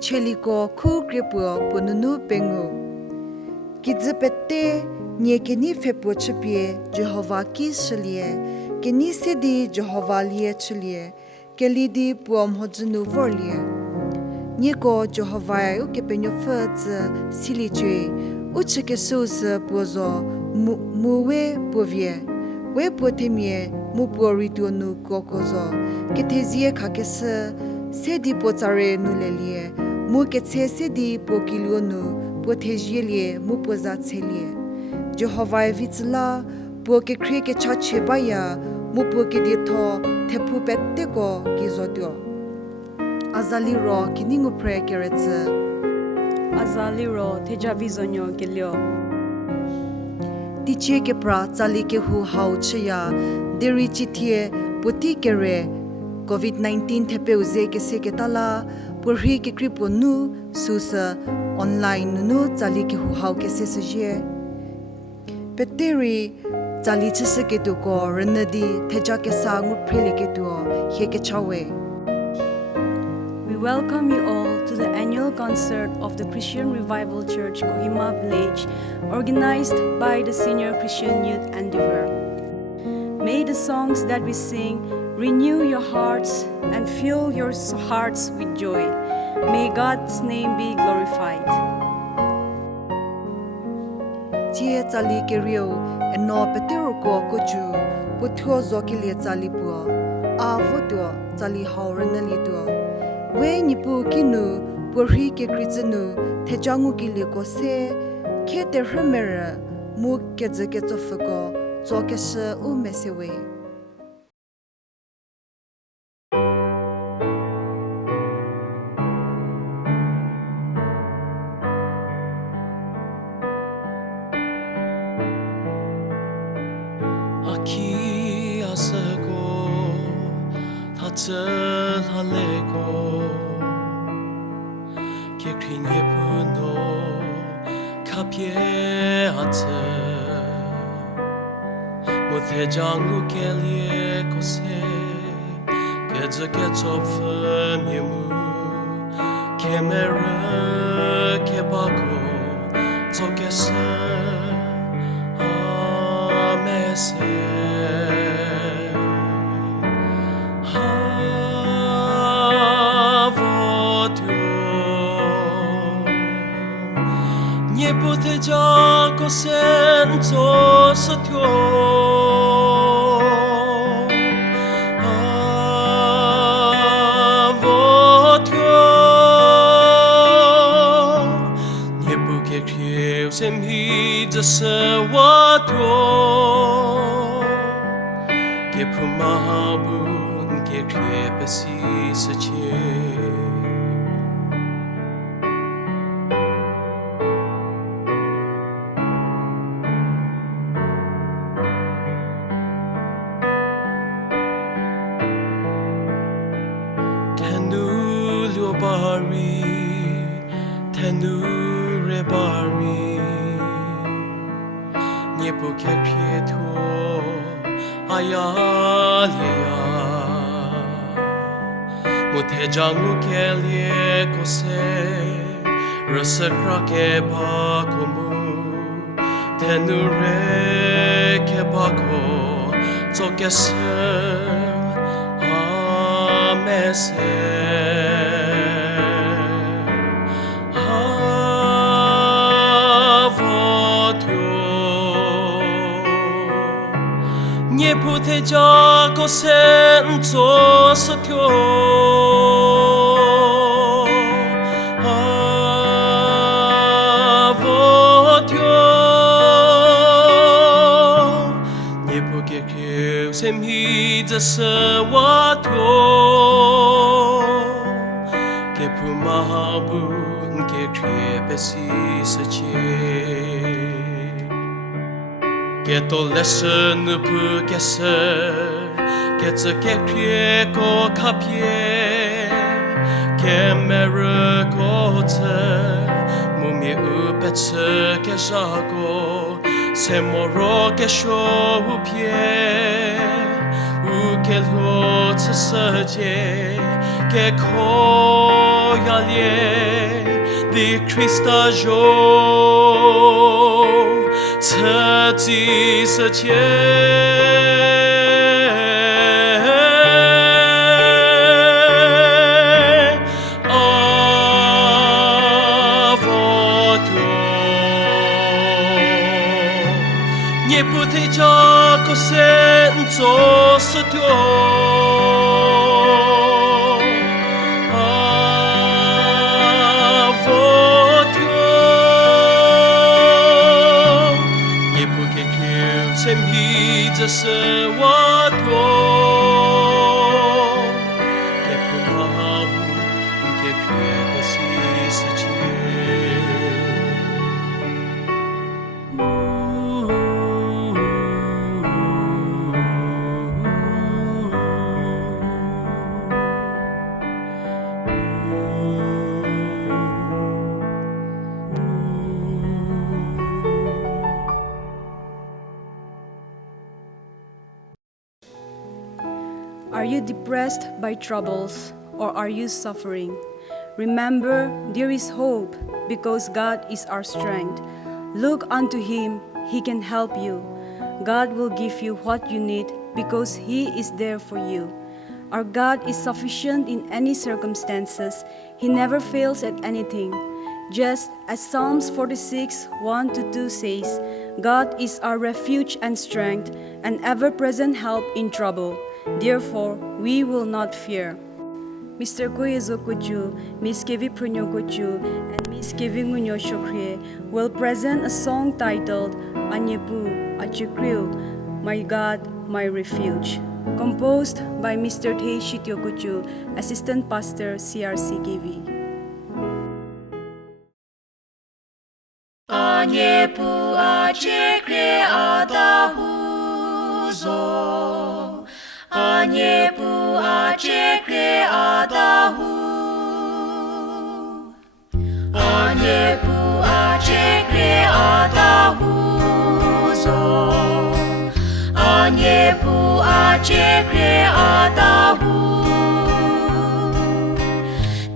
cheliko khu gripo pununu pengu kizpette niekeni fepo chpie Jehovah KEHOU keni sedi Jehovah NEITSHULIE kelidi puom hojunu vorlie nieko Jehovah ukepenyo faz silijue uchike sus pozo muwe povie we potemie mu porituonu kokozo KHEZHIE khakes sedi potare nulelie mu ketse sedi pokilionu pothejielie mu pozatselie Jehovah vitsla poke kreke chachebaya mu poke ditho tepu petteko kizodio azali ro kiningu pray keretse azali ro teja vizonyo gelyo tiche ke pra TSALI KEHOU hauchya deri chithie puti kere COVID-19 thepe uze ke se ke tala purhi ke kripo nu susa online nu TSALI KEHOU hau ke se sje peteri TSALI chse ke tu ko renadi theja ke sa ngut phele ke tu he ke chawe. We welcome you all to the annual concert of the Christian Revival Church KOHIMA Village, organized by the Senior Christian Youth Endeavor. May the songs that we sing renew your hearts and fill your hearts with joy. May God's name be glorified. Tie TSALI kerio eno petero ko kochu puthyo zokile TSALI puo a voto TSALI haurenali to we nipu kinu purhi ke kritzenu thejangu kile ko se khete hmera mu keze ke tsofko zokes u mesewe aki asego tazel halego kekrinye puno kapye ate muthe jangu kelie kose kedze ketsof miemu kemere kebako tokese amese nie poteja kosenco satyo avotyo nie buke krieu semhi jasawatyo ke pumahabun ke krepesi sache Bari, tenure bari, niepo che pieto, ayalia, mutejangu kelie kose, resakra ke bakomu, tenure ke bako, tokese, amese. Nie poteja kosenco satyo avotyo nie poke krieu semhi jasawatyo ke pumahabun ke krepesi sache Keto lesson pu kese ketze kekrie ko kapie kemere kote mumi upetse kejago semoro kesho upie ukelho tsaje ke ko 야lie 디 크리스타 조 츠지 서체 Nie putecia cosenzo sotio avotio Nie puke kiu semhidza se watio Ke punabu ke kwepa si sache Are you depressed by troubles, or are you suffering? Remember, there is hope, because God is our strength. Look unto Him, He can help you. God will give you what you need, because He is there for you. Our God is sufficient in any circumstances. He never fails at anything. Just as Psalms 46, 1-2 says, God is our refuge and strength, an ever-present help in trouble. Therefore, we will not fear. Mr. Kohezo Kuchu, Miss Kevi Prunyo Kuchu, and Miss Kevi Ngunyo Shokre will present a song titled Anyepu Achikriu, My God, My Refuge, composed by Mr. THEÜNUO Kuchu, Assistant Pastor, CRC KOHIMA. Anyepu Achikriu Adahuzo Anyepu achekre adahu Anyepu achekre adahu zo Anyepu achekre adahu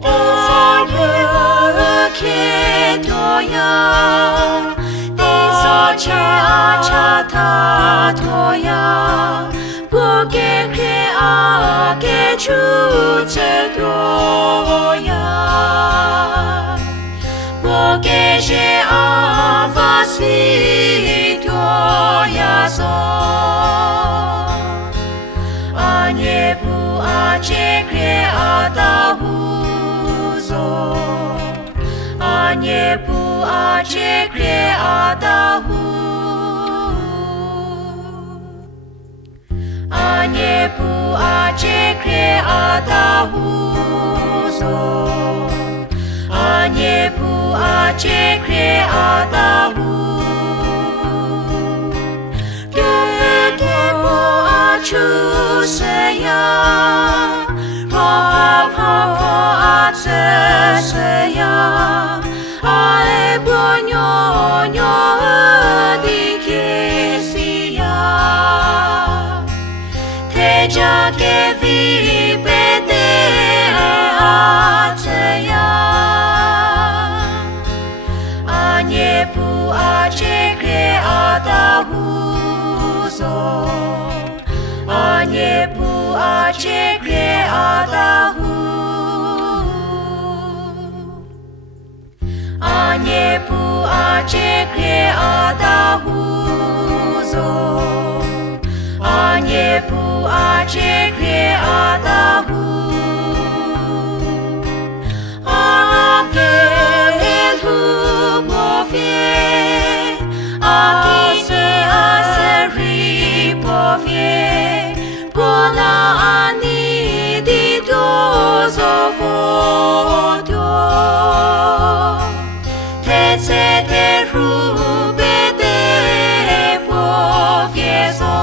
Anyepu ketoya Tisache achata toya Boge crea che ciuce doia Boge je avasi doia so Anyepu ace crea da huzo Anyepu ace crea da Anyepu achekre adahuzo Anyepu achekre adahu Gegepo achuseya Rapapo atseseya Aebonyo nyo dikesiya Teja ke vi pete ateya Anyepu achekre adahuzo Anyepu achekre adahu Anyepu achekre adahuzo Anyepu achekre adahu Akehu bofie Akise aseri bofie Pona ani didozo vodo Tetse teru bede bofiezo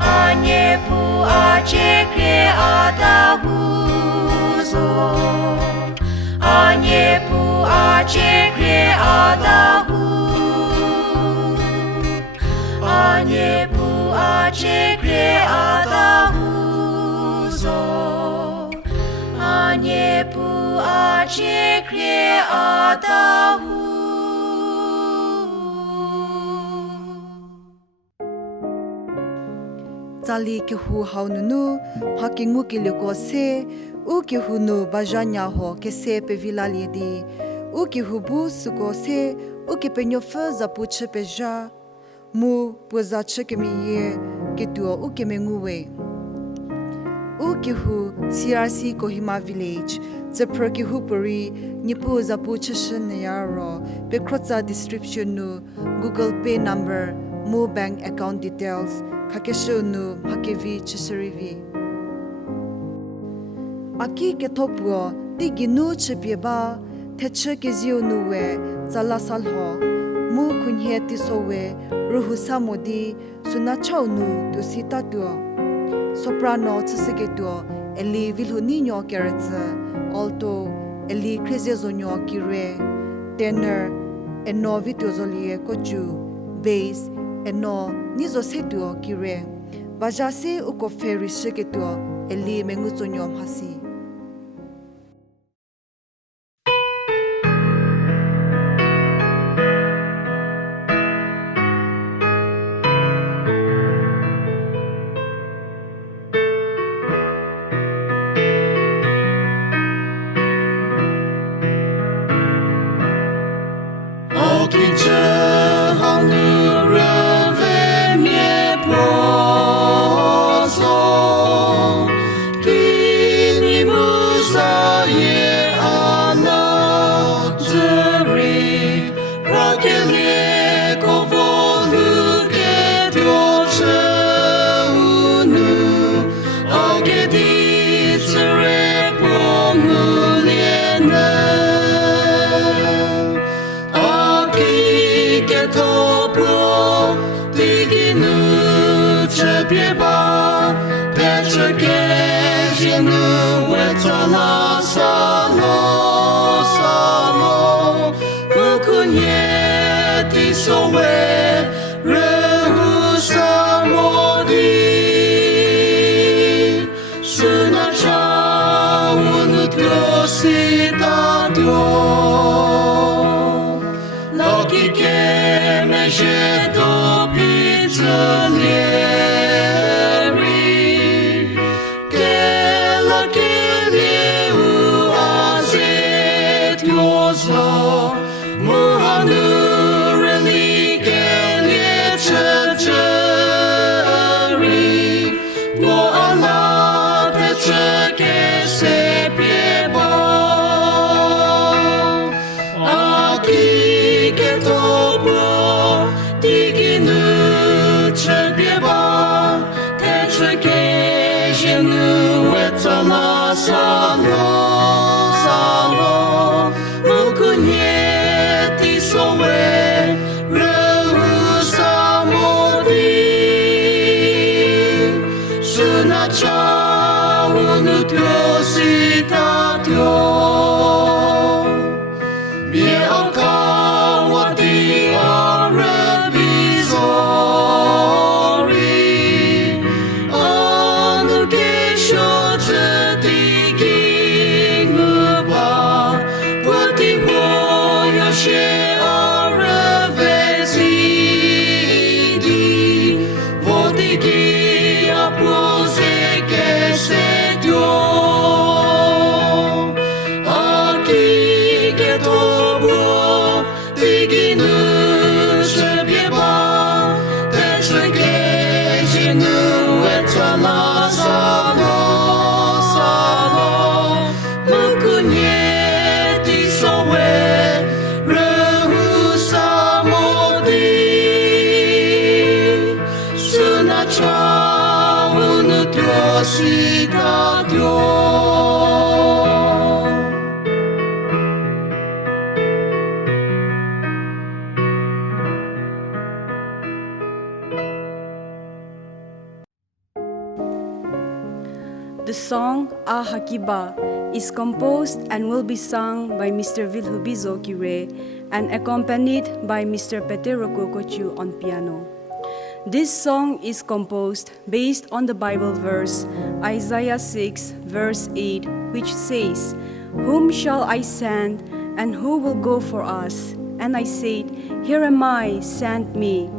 Anyepu achekre adahuzo Anyepu achekre adahu Anyepu achekre adahuzo pu a che kre a da hu. TSALI KEHOU haununu hakingu kiliko se u KEHOU nu bajanya ho ke se pe vilali di u KEHOU bu suko se u ke penyo fe zapu che pe ja mu pu za che ke mi ye ke tuo u ke menguwe u KEHOU CRC KOHIMA village Zepro KEHOU puri nipu zapu che shin ya ro pe krotza description nu Google Pay number mu bank account details Kakesho nu hakevi chisarivi. Aki ketopuo tigi nu chepieba teche kezio nuwe zala salho mu kunye tisowe ruhu samodi sunachau nu tu sita tuo soprano tsisige tuo eli vilhu ninyo keretze alto eli krezezonyo kire tenor eno vituozolie kochu bass eno nizo setuo kire bajase uko feri sheketuo eli mengutsonyom hasi The song Ah Hakiba is composed and will be sung by Mr. Vilhubizo Kire and accompanied by Mr. Petero Kokochu on piano. This song is composed based on the Bible verse Isaiah 6 verse 8, which says, Whom shall I send, and who will go for us? And I said, Here am I, send me.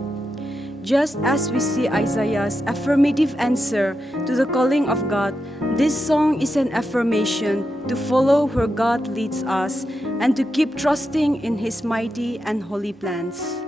Just as we see Isaiah's affirmative answer to the calling of God, this song is an affirmation to follow where God leads us and to keep trusting in His mighty and holy plans.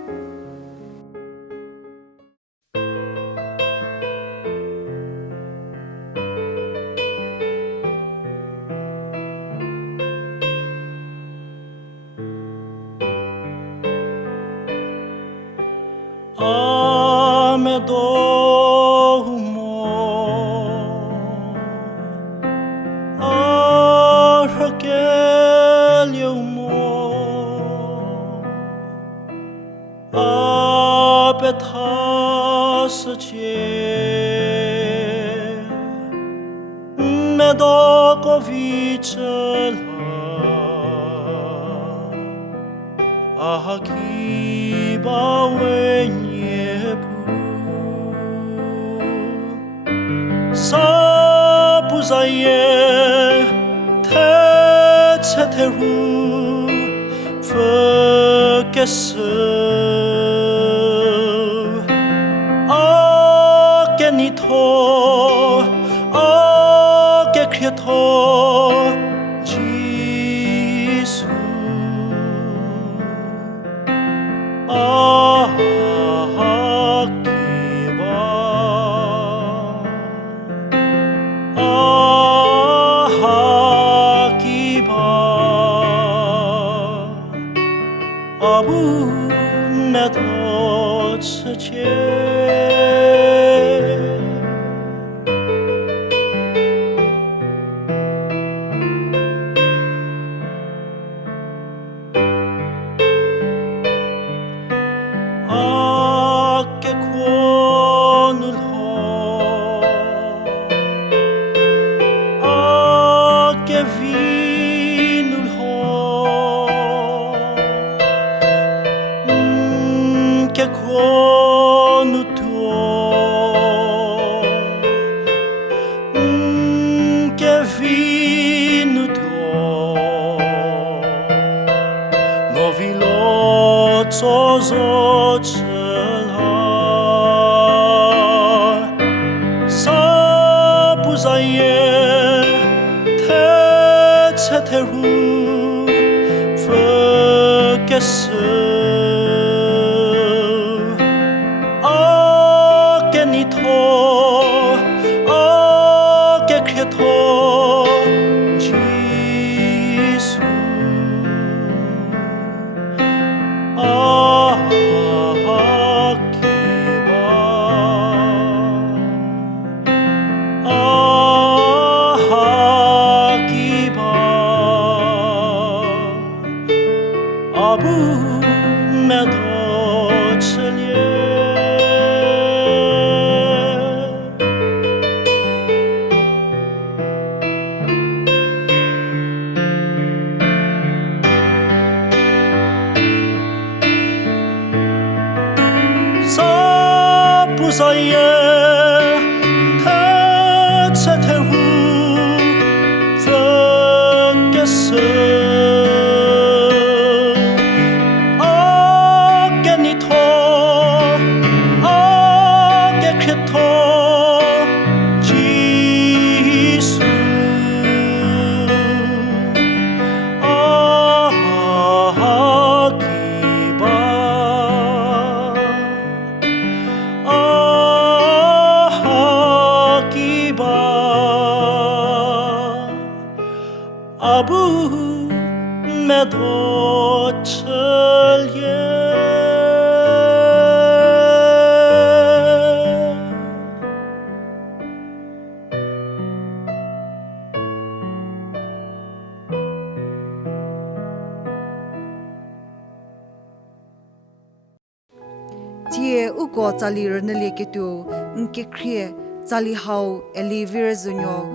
Tie uko tsali renele ketu nke krie tsali hau elivir zunyo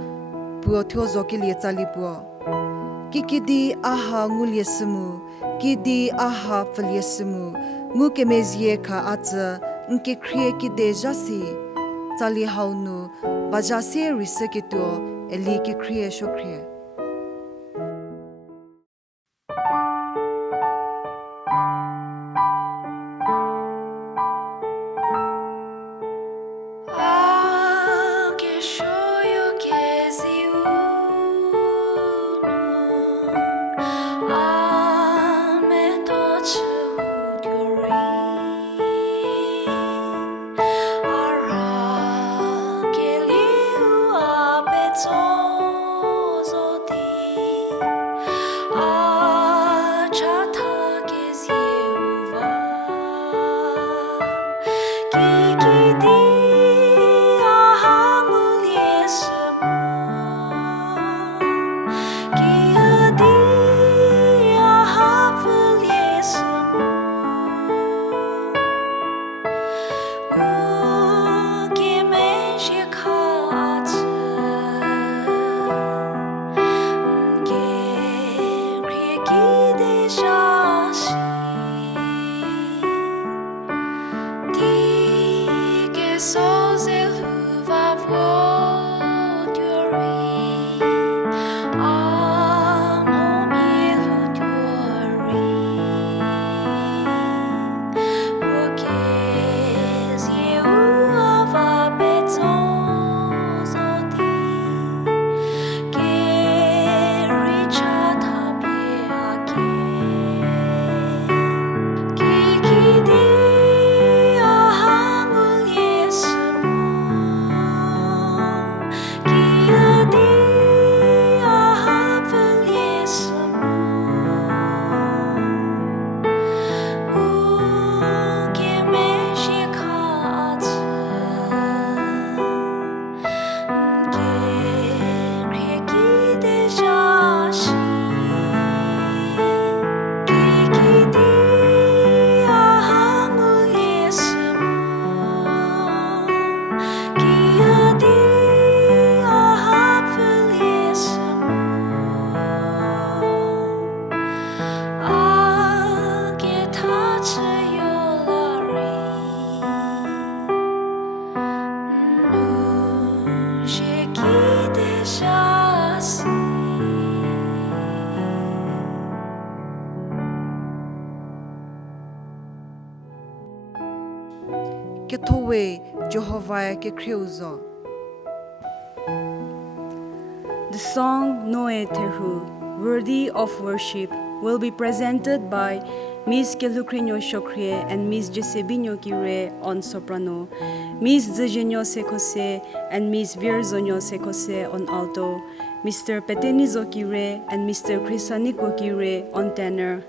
puo thyozo ke लिए tsali puo kikidi aha nguliesmu kidi aha faliesmu ngu kemezie kha atza nke krie kide jasi tsali hau nu bajase riseketu eli ke krie shokrie ke thowe Jehovah ke kreuzo. The song Noe Tehu, Worthy of Worship, will be presented by Miss Kelukrino Shokrie and Miss Jesebinho Kire on soprano, Miss Zejenyo Sekose and Miss Vierzonyo Sekose on alto, Mr. Petenizo Kire and Mr. Krisaniko Kire on tenor,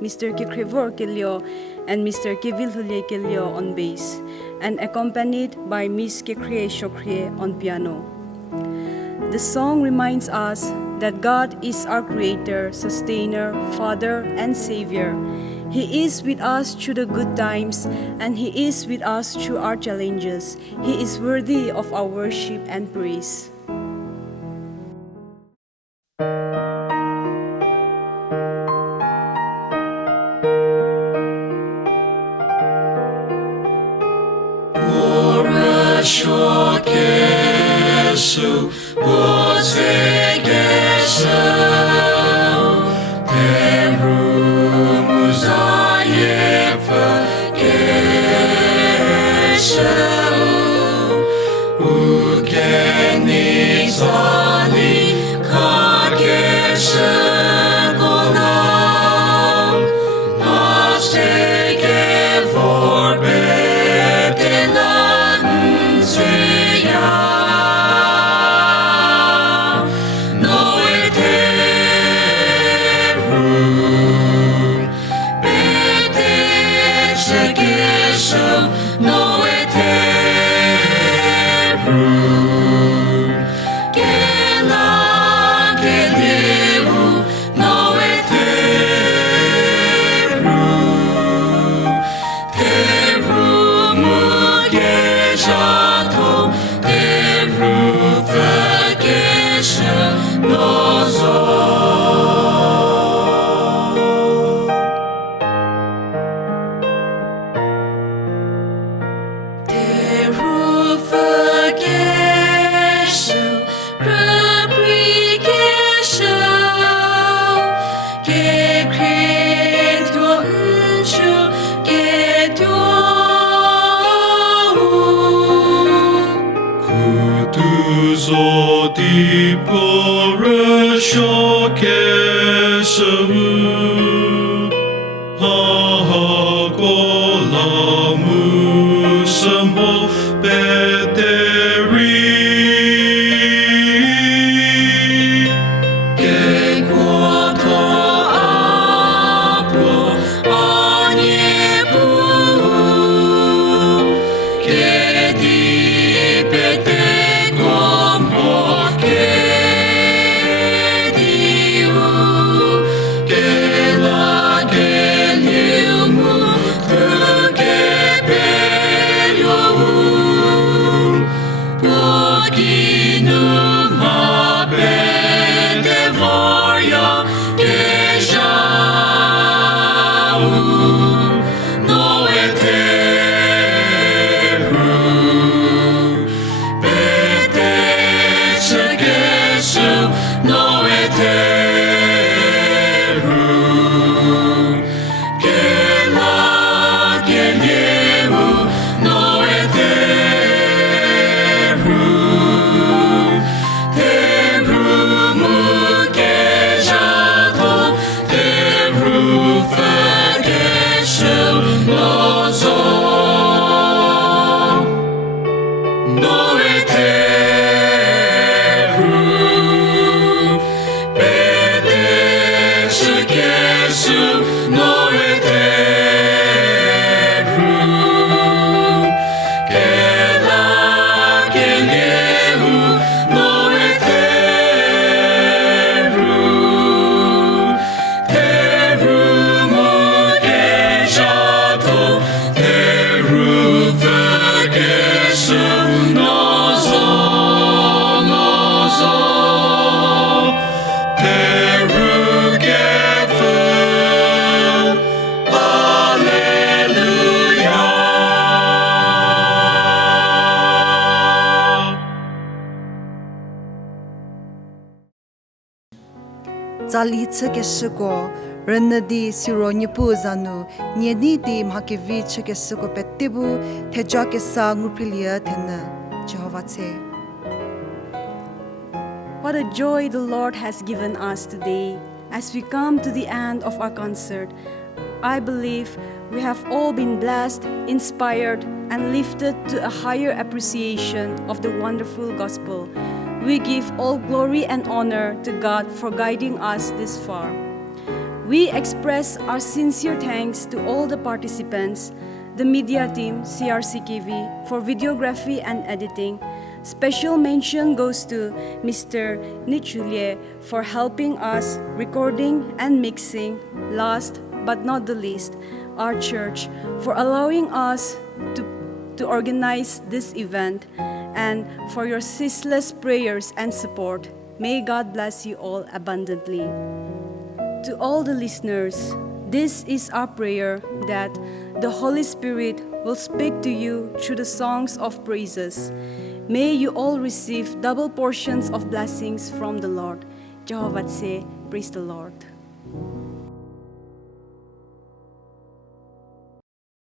Mr. Kikrivor Kilio and Mr. Kivilhule Kilio on bass, and accompanied by Miss Kikrie Shokrie on piano. The song reminds us that God is our Creator, Sustainer, Father, and Savior. He is with us through the good times, and He is with us through our challenges. He is worthy of our worship and praise. Yesu, Boze Gesho, Teru Muzayefa Gesho, Ukeni Zali Kagesho Golam, Masege Vorbetelan Seya. Tsali tseke shiko Renadi siro nyipu zanu nyedi di mhakevi chikesuko petibu tejake sa ngupilia tena Jehovah tse. What a joy the Lord has given us today as we come to the end of our concert. I believe we have all been blessed, inspired, and lifted to a higher appreciation of the wonderful gospel. We give all glory and honor to God for guiding us this far. We express our sincere thanks to all the participants, the media team, CRC KOHIMA, for videography and editing. Special mention goes to Mr. NEITSHULIE for helping us recording and mixing. Last but not the least, our church for allowing us to organize this event and for your ceaseless prayers and support. May God bless you all abundantly. To all the listeners, this is our prayer that the Holy Spirit will speak to you through the songs of praises. May you all receive double portions of blessings from the Lord. Jehovah tse, praise the Lord.